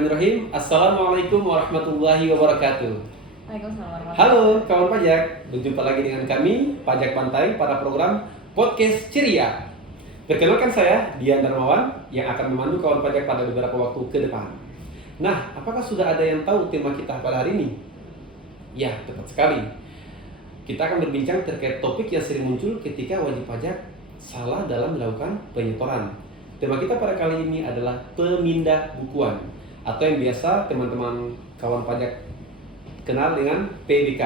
Bismillahirrahmanirrahim. Assalamualaikum warahmatullahi wabarakatuh. Waalaikumsalam. Halo kawan pajak, berjumpa lagi dengan kami Pajak Pantai pada program Podcast Ceria. Perkenalkan saya Dian Darmawan yang akan memandu kawan pajak pada beberapa waktu ke depan. Nah, apakah sudah ada yang tahu tema kita pada hari ini? Ya, tepat sekali. Kita akan berbincang terkait topik yang sering muncul ketika wajib pajak salah dalam melakukan penyetoran. Tema kita pada kali ini adalah pemindah bukuan atau yang biasa teman-teman kawan pajak kenal dengan PBK.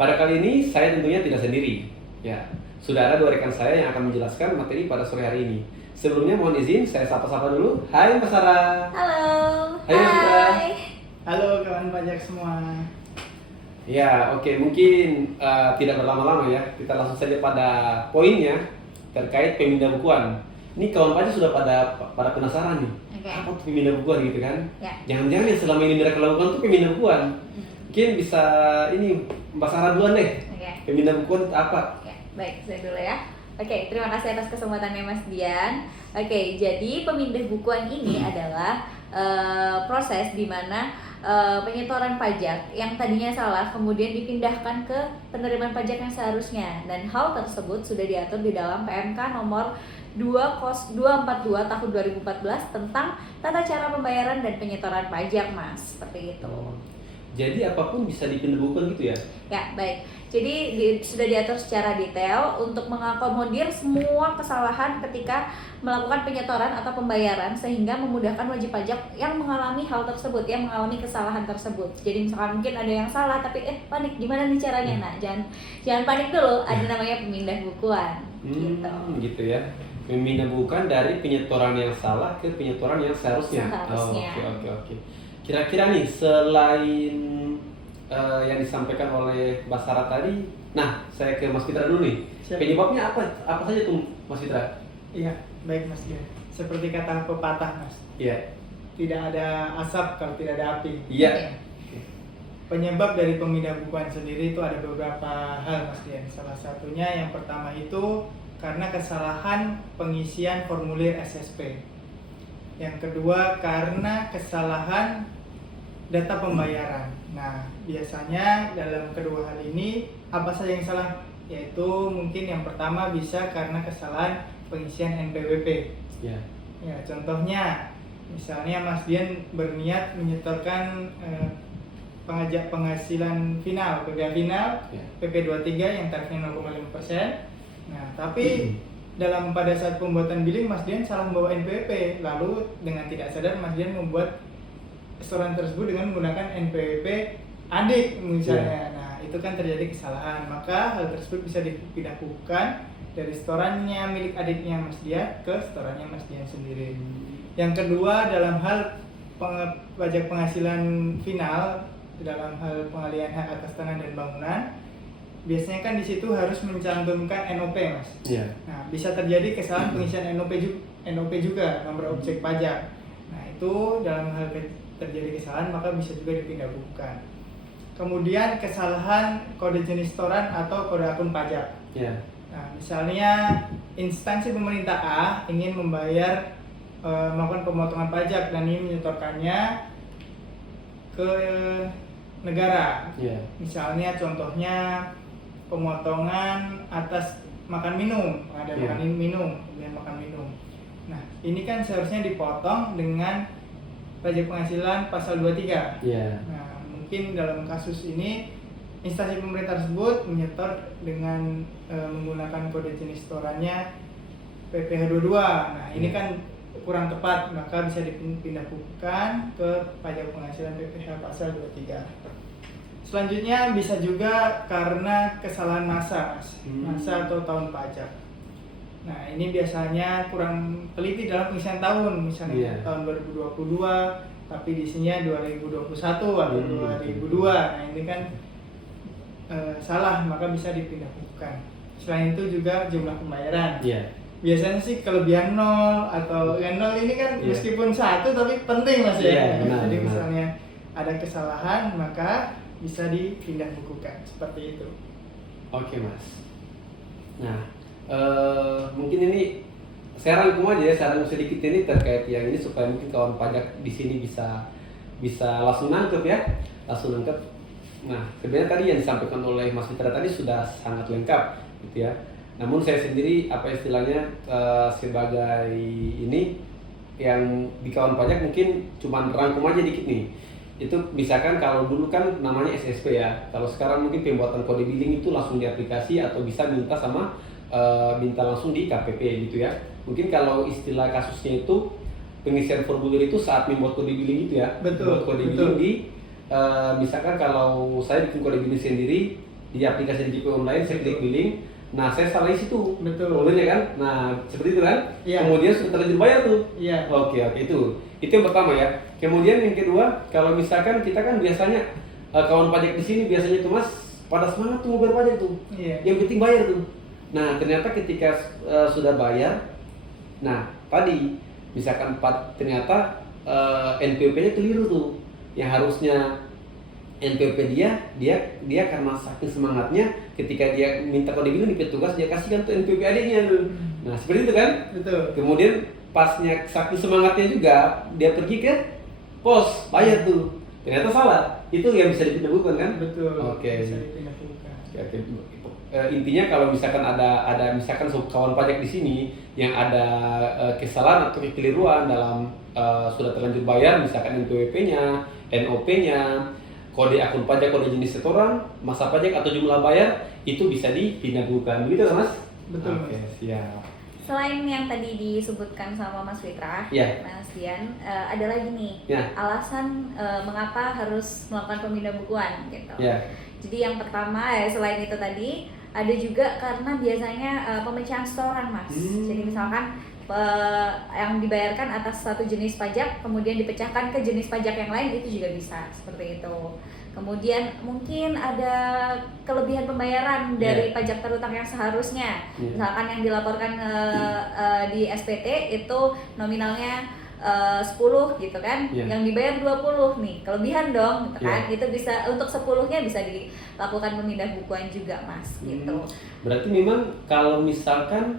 Pada kali ini saya tentunya tidak sendiri. Ya, sudah ada dua rekan saya yang akan menjelaskan materi pada sore hari ini. Sebelumnya mohon izin saya sapa-sapa dulu. Hai Mbak Sarah. Halo. Hai Mbak Sarah. Halo kawan pajak semua. Ya, oke, mungkin tidak berlama-lama ya. Kita langsung saja pada poinnya terkait pemindah bukuan. Ini kawan pajak sudah pada penasaran nih. Oke. Apa tuh pemindah bukuan gitu kan? Ya. Jangan-jangan yang selama ini mereka lakukan tuh pemindah bukuan. Mungkin bisa ini Mbak Sarah duluan deh. Oke. Pemindah bukuan itu apa? Oke, baik, saya dulu ya. Oke, terima kasih atas kesempatannya Mas Dian. Oke, jadi pemindah bukuan ini adalah proses di mana penyetoran pajak yang tadinya salah kemudian dipindahkan ke penerimaan pajak yang seharusnya, dan hal tersebut sudah diatur di dalam PMK nomor 242 tahun 2014 tentang tata cara pembayaran dan penyetoran pajak, Mas. Seperti itu. Jadi apapun bisa dipindah bukuan gitu ya? Ya, baik. Jadi sudah diatur secara detail untuk mengakomodir semua kesalahan ketika melakukan penyetoran atau pembayaran sehingga memudahkan wajib pajak yang mengalami hal tersebut, yang mengalami kesalahan tersebut. Jadi misalkan mungkin ada yang salah tapi panik gimana nih caranya? Nah, jangan panik dulu, ada namanya pemindah bukuan. Gitu ya. Pemindah bukuan dari penyetoran yang salah ke penyetoran yang seharusnya. Seharusnya. Oke. Kira-kira nih selain yang disampaikan oleh Mbak Sarah tadi, nah saya ke Mas Fitra dulu nih. Siap. Penyebabnya apa saja tuh Mas Fitra? Iya, baik Mas Dian. Seperti kata pepatah Mas, Iya. tidak ada asap kalau tidak ada api. Iya. Penyebab dari pemindah bukuan sendiri itu ada beberapa hal Mas Dian. Salah satunya yang pertama itu karena kesalahan pengisian formulir SSP. Yang kedua karena kesalahan data pembayaran. Nah, biasanya dalam kedua hal ini apa saja yang salah? Yaitu mungkin yang pertama bisa karena kesalahan pengisian NPWP. Iya. Ya, contohnya misalnya Mas Dian berniat menyetorkan pengajak penghasilan final, PPh final, Ya. PP 23 yang tarifnya 0,5%. Nah, tapi pada saat pembuatan billing Mas Dian salah membawa NPWP, lalu dengan tidak sadar Mas Dian membuat setoran tersebut dengan menggunakan NPWP adik misalnya. Nah, itu kan terjadi kesalahan. Maka hal tersebut bisa dipindahkan dari setorannya milik adiknya Mas Dian ke setorannya Mas Dian sendiri. Yang kedua dalam hal pajak penghasilan final, dalam hal pengalihan hak atas tanah dan bangunan, biasanya kan di situ harus mencantumkan NOP Mas. Iya. Nah, bisa terjadi kesalahan pengisian NOP juga, nomor objek pajak. Nah, itu dalam hal terjadi kesalahan maka bisa juga dipindah bukukan. Kemudian kesalahan kode jenis setoran atau kode akun pajak. Iya. Nah, misalnya instansi pemerintah A ingin membayar melakukan pemotongan pajak dan ingin menyetorkannya ke negara. Iya. Misalnya contohnya pemotongan atas makan minum, ada Iya. makan minum, kemudian makan minum. Nah, ini kan seharusnya dipotong dengan pajak penghasilan pasal 23. Iya. Nah, mungkin dalam kasus ini instansi pemerintah tersebut menyetor dengan menggunakan kode jenis setorannya PPh 22. Nah, ini kan kurang tepat, maka bisa dipindah bukukan ke pajak penghasilan PPh pasal 23. Selanjutnya bisa juga karena kesalahan masa, Mas. Masa atau tahun pajak. Nah, ini biasanya kurang teliti dalam pengisian tahun, misalnya tahun 2022, tapi di sininya 2021 atau 2002. Nah, ini kan salah, maka bisa dipindah bukukan. Selain itu juga jumlah pembayaran. Iya. Biasanya sih kelebihan 0 atau yang 0 ini kan meskipun 1 tapi penting Mas ya. Iya, benar, Jadi benar. misalnya ada kesalahan maka bisa dipindah bukukan seperti itu. Oke Mas. Nah, mungkin ini saya rangkum aja ya, saya rangkum sedikit ini terkait yang ini supaya mungkin kawan pajak di sini bisa langsung nangkep ya, langsung nangkep. Nah, sebenarnya tadi yang disampaikan oleh Mas Fitra tadi sudah sangat lengkap, gitu ya. Namun saya sendiri apa istilahnya sebagai ini yang di kawan pajak mungkin cuman rangkum aja dikit nih. Itu misalkan kalau dulu kan namanya SSP ya, kalau sekarang mungkin pembuatan kode billing itu langsung di aplikasi atau bisa minta langsung di KPP gitu ya. Mungkin kalau istilah kasusnya itu pengisian formulir itu saat membuat kode billing itu ya. Betul, Membuat kode betul. billing di misalkan kalau saya bikin kode billing sendiri di aplikasi DJP online, saya klik billing, nah saya salah isi tuh Betul. formulirnya kan. Nah, seperti itu kan. Iya. Kemudian sudah terlanjur bayar tuh. Iya. Oke, itu yang pertama ya. Kemudian yang kedua, kalau misalkan kita kan biasanya kawan pajak di sini biasanya tuh Mas pada semangat tuh mau bayar pajak tuh. Iya. Yang penting bayar tuh. Nah, ternyata ketika sudah bayar, nah tadi misalkan ternyata NPWP-nya keliru tuh. Yang harusnya NPWP dia karena saking semangatnya ketika dia minta kode billing di petugas dia kasihkan tuh NPWP adiknya tuh. Nah, seperti itu kan? Betul. Kemudian pasnya saking semangatnya juga dia pergi ke pos bayar tuh. Ternyata salah. Itu yang bisa dipindah bukan kan? Betul. Oke. Bisa dipindah-pindah. Oke. Intinya kalau misalkan ada misalkan kawan pajak di sini yang ada kesalahan atau kekeliruan dalam sudah terlanjur bayar, misalkan NPWP-nya, NOP-nya, kode akun pajak, kode jenis setoran, masa pajak atau jumlah bayar, itu bisa dipindah bukan, begitu kan Mas? Betul, Oke, Mas. siap. Selain yang tadi disebutkan sama Mas Fitra, Iya. Mas Dian, ada lagi nih Ya. alasan mengapa harus melakukan pemindahan gitu. Ya. Jadi yang pertama selain itu tadi ada juga karena biasanya pemecahan setoran Mas. Jadi misalkan yang dibayarkan atas satu jenis pajak kemudian dipecahkan ke jenis pajak yang lain itu juga bisa seperti itu. Kemudian mungkin ada kelebihan pembayaran dari pajak terutang yang seharusnya. Misalkan yang dilaporkan di SPT itu nominalnya 10 gitu kan, yang dibayar 20 nih, kelebihan dong gitu kan. Itu bisa untuk 10-nya bisa dilakukan pemindah bukuan juga Mas gitu. Berarti memang kalau misalkan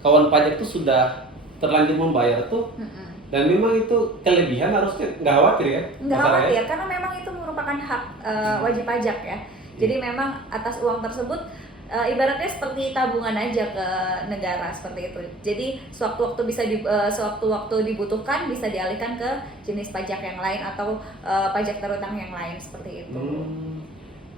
kawan pajak itu sudah terlanjur membayar tuh dan memang itu kelebihan harusnya nggak khawatir ya? Nggak khawatir, karena memang itu merupakan hak wajib pajak ya. Jadi memang atas uang tersebut ibaratnya seperti tabungan aja ke negara seperti itu. Jadi sewaktu-waktu dibutuhkan bisa dialihkan ke jenis pajak yang lain atau pajak terutang yang lain seperti itu.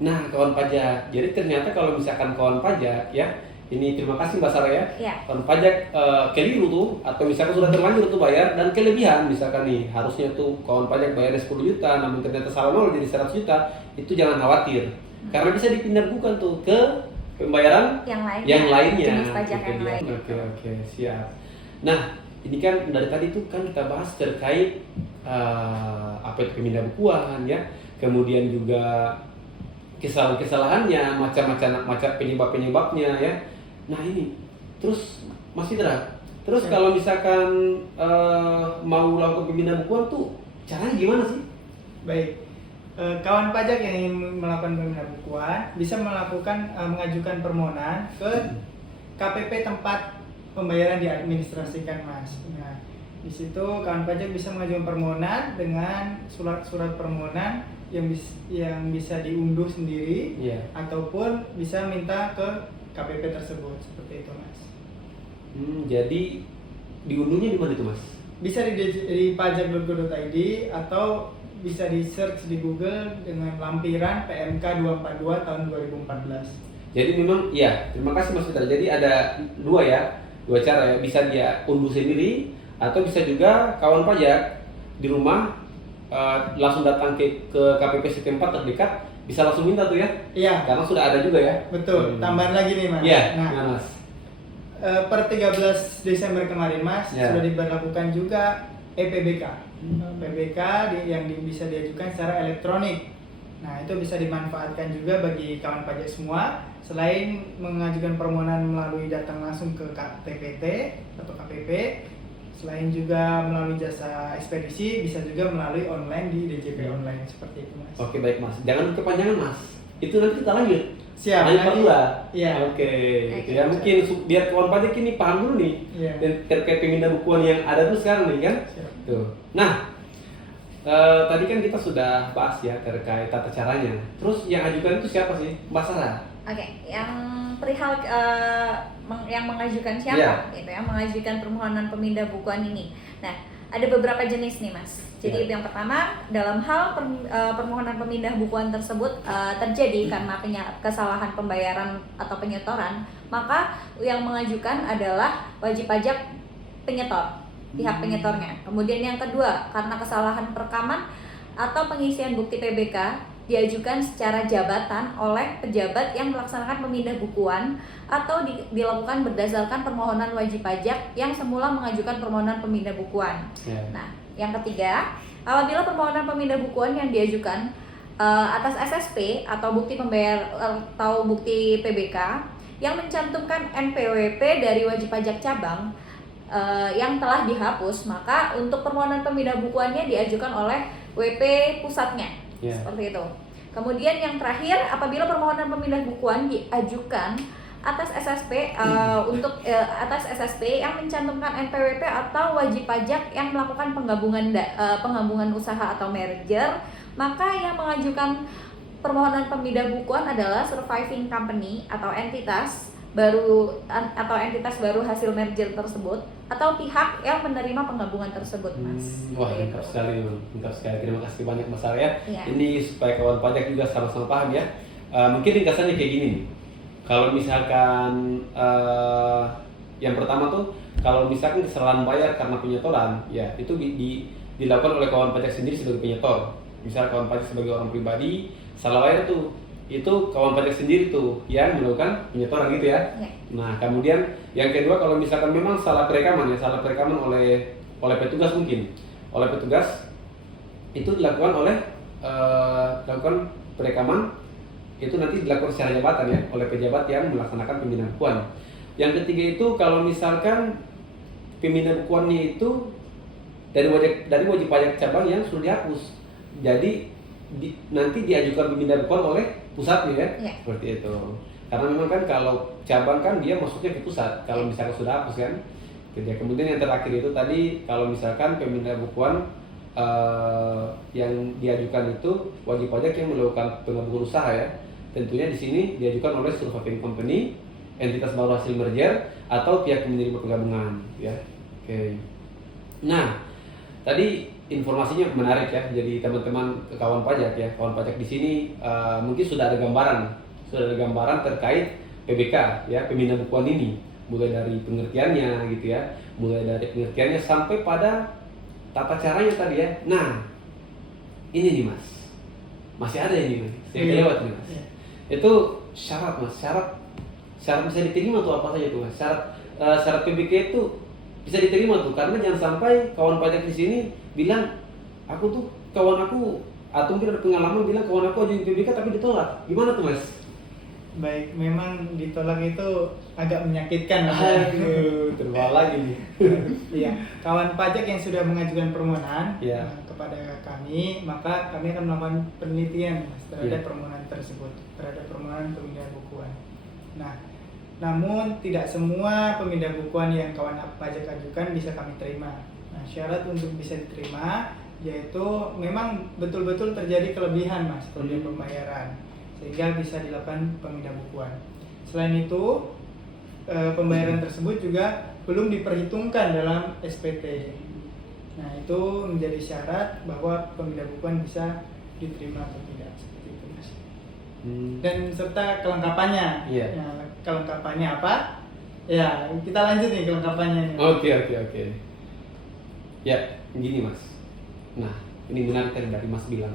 Nah, kawan pajak. Jadi ternyata kalau misalkan kawan pajak ya, ini terima kasih Mbak Sarah ya. Kawan pajak keliru tuh atau misalkan sudah terlanjur tuh bayar dan kelebihan misalkan nih harusnya tuh kawan pajak bayarnya 10 juta namun ternyata salah nol jadi 100 juta, itu jangan khawatir. Karena bisa dipindah bukan tuh ke pembayaran yang lainnya. Jenis pajak yang lain. Oke, siap. Nah, ini kan dari tadi tuh kan kita bahas terkait apa itu pemindah bukuan ya. Kemudian juga kesalahan-kesalahannya, macam penyebab-penyebabnya ya. Nah ini, terus Mas Fitra, terus kalau misalkan mau lakukan pemindahan bukuan tuh caranya gimana sih? Baik, kawan pajak yang ingin melakukan pemindahan bukuan bisa mengajukan permohonan ke KPP tempat pembayaran diadministrasikan Mas. Nah, di situ kawan pajak bisa mengajukan permohonan dengan surat-surat permohonan yang bisa diunduh sendiri ataupun bisa minta ke KPP tersebut seperti itu Mas. Jadi diunduhnya di mana itu Mas? Bisa di pajak.go.id atau bisa di search di Google dengan lampiran PMK 242 tahun 2014. Jadi memang ya, terima kasih Mas Fitra. Jadi ada dua cara ya, bisa dia unduh sendiri atau bisa juga kawan pajak di rumah langsung datang ke KPP setempat terdekat bisa langsung minta tuh ya? Iya. Karena sudah ada juga ya? Betul. Tambahan lagi nih Mas. Iya. Nah, Mas. Per 13 Desember kemarin Mas sudah diberlakukan juga EPBK. PBK yang bisa diajukan secara elektronik. Nah itu bisa dimanfaatkan juga bagi kawan pajak semua. Selain mengajukan permohonan melalui datang langsung ke TPT atau KPP, selain juga melalui jasa ekspedisi, bisa juga melalui online di DJP online seperti itu Mas. Oke baik Mas, jangan kepanjangan Mas. Itu nanti kita lanjut. Siap. Hanya part nanti- 2. Iya. Oke. Oke. Ya mungkin biar kawan pajak ini paham dulu nih. Iya. Dan terkait pemindah bukuan yang ada tuh sekarang nih kan. Siap. Tuh. Nah, tadi kan kita sudah bahas ya terkait tata caranya. Terus yang ajukan itu siapa sih? Mbak Sarah. Oke, yang perihal yang mengajukan siapa? Iya. Gitu ya, mengajukan permohonan pemindah bukuan ini. Nah, ada beberapa jenis nih, Mas. Jadi Iya. yang pertama, dalam hal permohonan pemindah bukuan tersebut terjadi karena kesalahan pembayaran atau penyetoran, maka yang mengajukan adalah wajib pajak penyetor, pihak penyetornya. Kemudian yang kedua, karena kesalahan perekaman atau pengisian bukti PBK diajukan secara jabatan oleh pejabat yang melaksanakan pemindah bukuan atau dilakukan berdasarkan permohonan wajib pajak yang semula mengajukan permohonan pemindah bukuan. Ya. Nah, yang ketiga, apabila permohonan pemindah bukuan yang diajukan atas SSP atau bukti pembayar atau bukti PBK yang mencantumkan NPWP dari wajib pajak cabang yang telah dihapus, maka untuk permohonan pemindah bukuannya diajukan oleh WP pusatnya. Ya. Seperti itu. Kemudian yang terakhir, apabila permohonan pemindah bukuan diajukan atas SSP atas SSP yang mencantumkan NPWP atau wajib pajak yang melakukan penggabungan usaha atau merger, maka yang mengajukan permohonan pemindah bukuan adalah surviving company atau entitas baru hasil merger tersebut atau pihak yang menerima penggabungan tersebut, Mas. Wah, Seperti lengkap itu. sekali, lengkap sekali. Terima kasih banyak Mas Sarah ya. Iya. Ini supaya kawan pajak juga sama-sama paham ya. Mungkin ringkasannya kayak gini nih. Kalau misalkan yang pertama tuh, kalau misalkan kesalahan bayar karena penyetoran, ya itu dilakukan oleh kawan pajak sendiri sebagai penyetor. Misal kawan pajak sebagai orang pribadi salah bayar tuh, itu kawan pajak sendiri tuh yang melakukan penyetoran gitu ya. Ya. Nah, kemudian yang kedua, kalau misalkan memang salah perekaman oleh petugas, mungkin oleh petugas itu dilakukan oleh lakukan perekaman itu nanti dilakukan secara jabatan ya oleh pejabat yang melaksanakan pemindahan bukuan. Yang ketiga itu kalau misalkan pemindahan bukuannya itu dari wajib pajak cabang yang sudah dihapus, jadi nanti diajukan pemindahan bukuan oleh pusatnya ya, Ya. seperti itu. Karena memang kan kalau cabang kan dia masuknya ke pusat kalau misalkan sudah hapus kan. Kemudian yang terakhir itu tadi kalau misalkan pemindahan bukuan yang diajukan itu wajib pajak yang melakukan penggabungan usaha ya. Tentunya di sini diajukan oleh surviving company, entitas baru hasil merger atau pihak penerima penggabungan ya. Oke. Nah, tadi informasinya menarik ya. Jadi teman-teman kawan pajak ya, kawan pajak di sini mungkin sudah ada gambaran terkait PBK ya, pemindahan bukuan ini, mulai dari pengertiannya gitu ya, sampai pada tata caranya tadi ya. Nah, ini nih Mas, masih ada ini Mas, saya kelewat nih Mas. Iya. Itu syarat Mas, syarat bisa diterima tuh apa saja tuh Mas? Syarat PBK itu bisa diterima tuh, karena jangan sampai kawan pajak di sini bilang kawan aku atau mungkin ada pengalaman bilang kawan aku ajuin PBK tapi ditolak. Gimana tuh Mas? Baik, memang ditolak itu agak menyakitkan. Aduh, terbawa lagi nih. Iya, kawan pajak yang sudah mengajukan permohonan Iya. kepada kami, maka kami akan melakukan penelitian Mas, terhadap Iya. permohonan tersebut, terhadap permohonan pemindahan bukuan. Nah, namun tidak semua pemindahan bukuan yang kawan pajak ajukan bisa kami terima. Nah, syarat untuk bisa diterima yaitu memang betul-betul terjadi kelebihan Mas, kelebihan pembayaran, sehingga bisa dilakukan pemindahan bukuan. Selain itu, pembayaran tersebut juga belum diperhitungkan dalam SPT. Nah, itu menjadi syarat bahwa pemindahan bukuan bisa diterima atau tidak, seperti itu Mas. Dan serta kelengkapannya. Iya. Nah, kelengkapannya apa? Ya, kita lanjut nih kelengkapannya nih. Oke. Ya, gini Mas. Nah, ini menarik dari Mas bilang.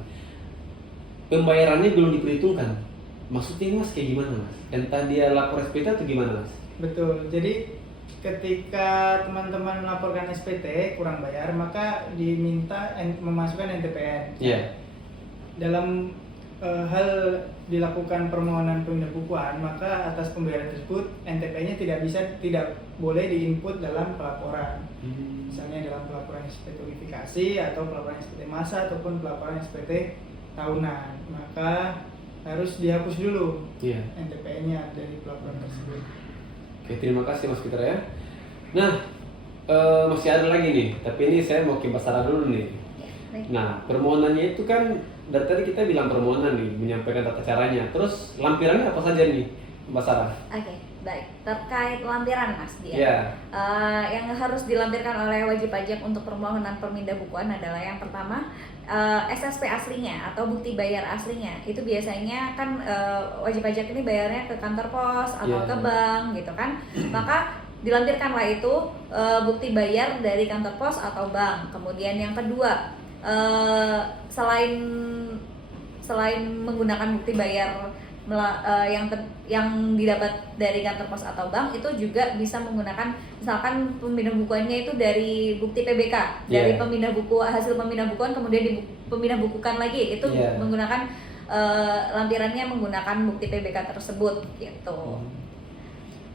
Pembayarannya belum diperhitungkan. Maksudnya Mas kayak gimana Mas? Entah dia lapor SPT atau gimana Mas? Betul. Jadi ketika teman-teman melaporkan SPT kurang bayar, maka diminta memasukkan NTPN. Iya. Dalam hal dilakukan permohonan pemindahan bukuan, maka atas pembayaran tersebut NTP-nya tidak boleh diinput dalam pelaporan. Misalnya dalam pelaporan SPT unifikasi atau pelaporan SPT massa ataupun pelaporan SPT tahunan. Maka harus dihapus dulu Iya. NTPN-nya dari pelaporan tersebut. Oke, terima kasih Mas Fitra ya. Nah, masih ada lagi nih, tapi ini saya mau ke Mbak Sarah dulu nih. Ya, baik. Nah, permohonannya itu kan dari tadi kita bilang permohonan nih, menyampaikan tata caranya. Terus lampirannya apa saja nih, Mbak Sarah? Oke, baik. Terkait lampiran Mas Dian. Iya. Yang harus dilampirkan oleh wajib pajak untuk permohonan pemindah bukuan adalah yang pertama SSP aslinya atau bukti bayar aslinya. Itu biasanya kan wajib pajak ini bayarnya ke kantor pos atau Iya. ke bank gitu kan. Maka dilampirkanlah itu bukti bayar dari kantor pos atau bank. Kemudian yang kedua, selain menggunakan bukti bayar yang didapat dari kantor pos atau bank, itu juga bisa menggunakan misalkan pemindah bukuannya itu dari bukti PBK, dari Yeah. pemindah buku, hasil pemindah bukuan kemudian pemindah bukukan lagi, itu Yeah. menggunakan lampirannya menggunakan bukti PBK tersebut gitu.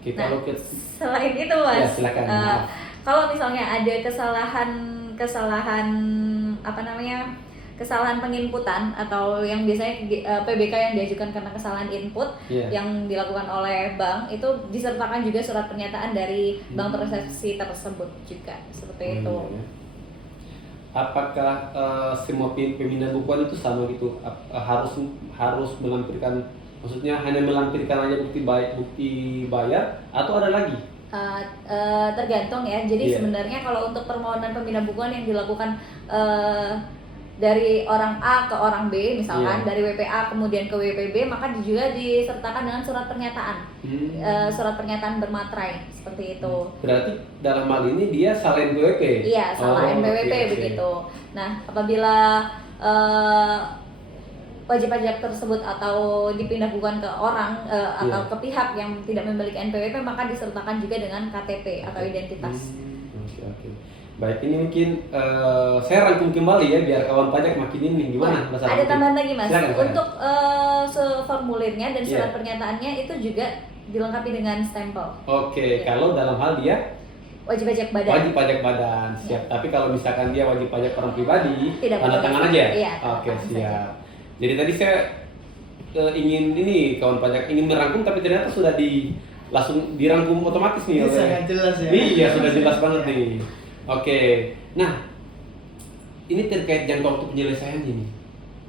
Oke, Nah, kalau kita selain itu Mas, Ya, silakan, maaf. kalau misalnya ada kesalahan penginputan atau yang biasanya PBK yang diajukan karena kesalahan input Iya. yang dilakukan oleh bank, itu disertakan juga surat pernyataan dari bank transaksi tersebut juga seperti itu. Iya. Apakah semua pemindah bukuan itu sama gitu? Harus melampirkan, maksudnya hanya melampirkan aja bukti bayar atau ada lagi? Tergantung ya. Jadi Iya. sebenarnya kalau untuk permohonan pemindah bukuan yang dilakukan dari orang A ke orang B, misalkan Iya. dari WPA kemudian ke WPB, maka juga disertakan dengan surat pernyataan, surat pernyataan bermaterai seperti itu. Berarti dalam hal ini dia salah NPWP? Iya, salah NPWP oke, oke. begitu. Nah, apabila wajib pajak tersebut atau dipindah bukan ke orang atau Iya. ke pihak yang tidak memiliki NPWP, maka disertakan juga dengan KTP atau identitas. Oke. Baik, ini mungkin saya rangkum kembali ya biar kawan pajak makin ini gimana Mas Ada Arfi? tambahan lagi Mas. Silakan, Untuk formulirnya dan surat Iya. pernyataannya itu juga dilengkapi dengan stempel. Oke, Iya. kalau dalam hal dia Wajib pajak badan. wajib pajak badan, siap. Tapi kalau misalkan dia wajib pajak orang pribadi, Tidak tanda perlu. tangan aja. Iya, tanda Oke, tangan siap. Jadi tadi saya ingin ini kawan pajak ingin merangkum, tapi ternyata sudah langsung dirangkum otomatis nih. Ini oleh- sangat jelas ya. Iya, sudah jelas banget nih. Oke, nah ini terkait jangka waktu penyelesaian ini,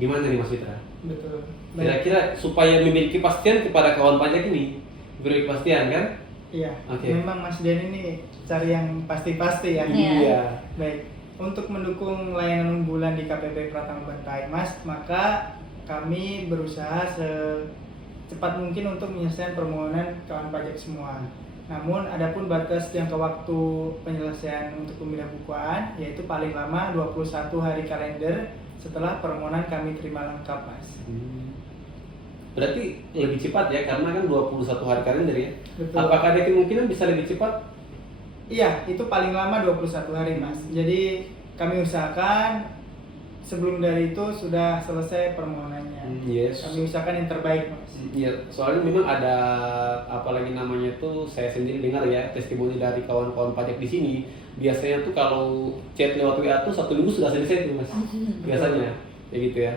gimana nih Mas Fitra? Betul. Baik. Kira-kira supaya memiliki kepastian kepada kawan pajak ini, beri kepastian kan? Iya. Oke. Memang Mas Dian ini cari yang pasti-pasti ya. Iya. Baik. Untuk mendukung layanan unggulan di KPP Pratama Bantai Mas, maka kami berusaha secepat mungkin untuk menyelesaikan permohonan kawan pajak semua. Namun adapun batas jangka waktu penyelesaian untuk pemindah bukuan yaitu paling lama 21 hari kalender setelah permohonan kami terima lengkap Mas. Berarti lebih cepat ya, karena kan 21 hari kalender ya. Betul. Apakah ada kemungkinan bisa lebih cepat? Iya, itu paling lama 21 hari Mas. Jadi kami usahakan sebelum dari itu sudah selesai permohonannya. Yes. Kami usahakan yang terbaik Mas. Iya, soalnya memang ada apalagi namanya tuh saya sendiri dengar ya testimoni dari kawan-kawan pajak di sini. Biasanya tuh kalau chat lewat WA tuh 1 minggu sudah selesai tuh Mas. Biasanya kayak gitu ya.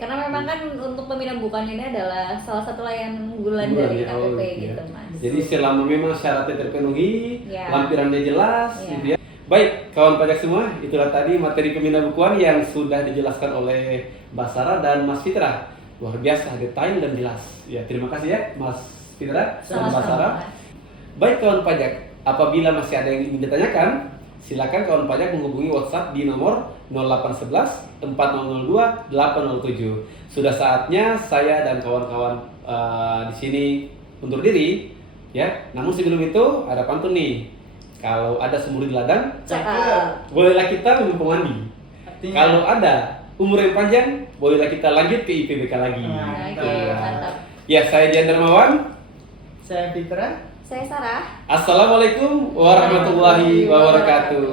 Karena memang kan untuk pemindah bukan ini adalah salah satu layanan unggulan Unggulan dari ya, KPP iya. gitu Mas. Jadi selama memang syaratnya terpenuhi, Iya. lampirannya jelas, Iya. gitu ya. Baik, kawan pajak semua, itulah tadi materi pemindah bukuan yang sudah dijelaskan oleh Mbak Sarah dan Mas Fitra. Luar biasa, detail dan jelas. Ya, terima kasih ya Mas Fitra dan Mbak Sarah. Sama-sama Mas. Baik kawan pajak, apabila masih ada yang ingin ditanyakan, silakan kawan pajak menghubungi WhatsApp di nomor 0811 4002 807. Sudah saatnya saya dan kawan-kawan di sini undur diri, ya. Namun sebelum itu ada pantun nih. Kalau ada semur di ladang, Cakep. bolehlah kita menumpang mandi. Artinya, Kalau ada umur yang panjang, bolehlah kita lanjut ke IPBK lagi. Nah, Oke, Ya. mantap. Ya, saya Dian Darmawan. saya Fitra. Saya Sarah. Assalamualaikum warahmatullahi wabarakatuh.